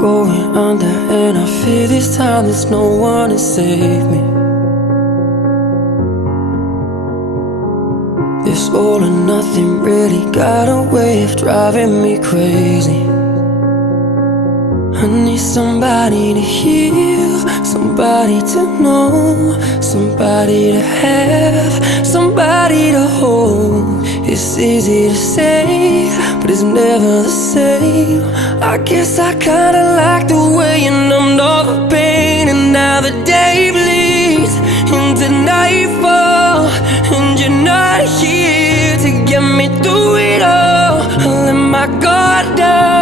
going under, and I fear this time there's no one to save me. This all or nothing really got a way of driving me crazy. I need somebody to heal, somebody to know, somebody to have, somebody to hold. It's easy to say, but it's never the same. I guess I kinda like the way you numbed all the pain. And now the day bleeds into nightfall, and you're not here to get me through it all. I let my guard down,